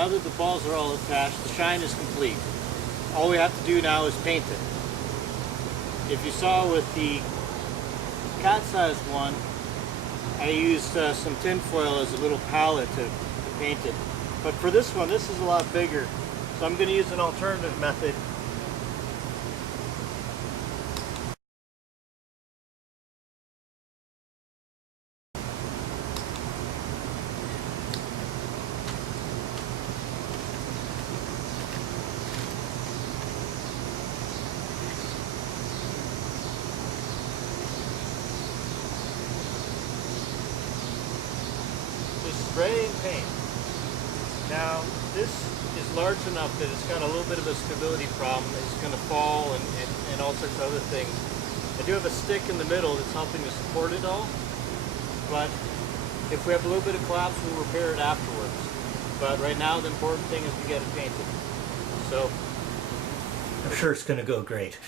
Now that the balls are all attached, the shine is complete. All we have to do now is paint it. If you saw with the cat-sized one, I used some tin foil as a little palette to paint it. But for this one, this is a lot bigger, so I'm going to use an alternative method. Just spray and paint. Now, this is large enough that it's got a little bit of a stability problem. It's going to fall and all sorts of other things. I do have a stick in the middle that's helping to support it all, but if we have a little bit of collapse, we'll repair it afterwards. But right now, the important thing is to get it painted. So, I'm sure it's going to go great.